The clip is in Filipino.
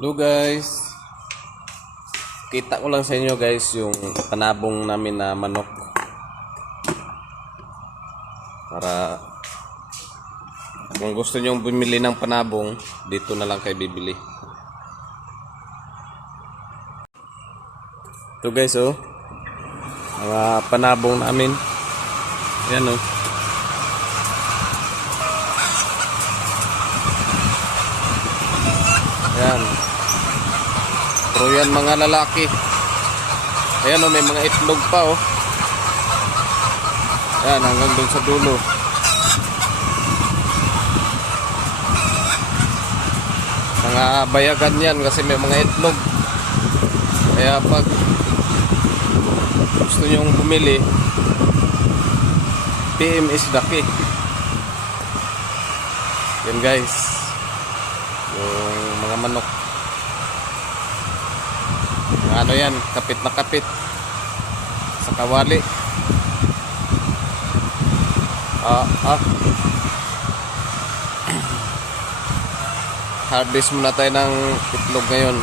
Hello guys, kita ko lang sa inyo guys yung panabong namin na manok para kung gusto nyo bumili ng panabong dito na lang kayo bibili. Ito guys mga panabong namin yan yan. Pero yan mga lalaki. Ayan may mga itlog pa Ayan hanggang doon sa dulo. Mga bayagan yan kasi may mga itlog. Kaya pag gusto nyong bumili, PM is the key. Yan guys, yung mga manok. Ano yan, kapit na kapit sa kawali. Harvest muna tayo ng itlog ngayon.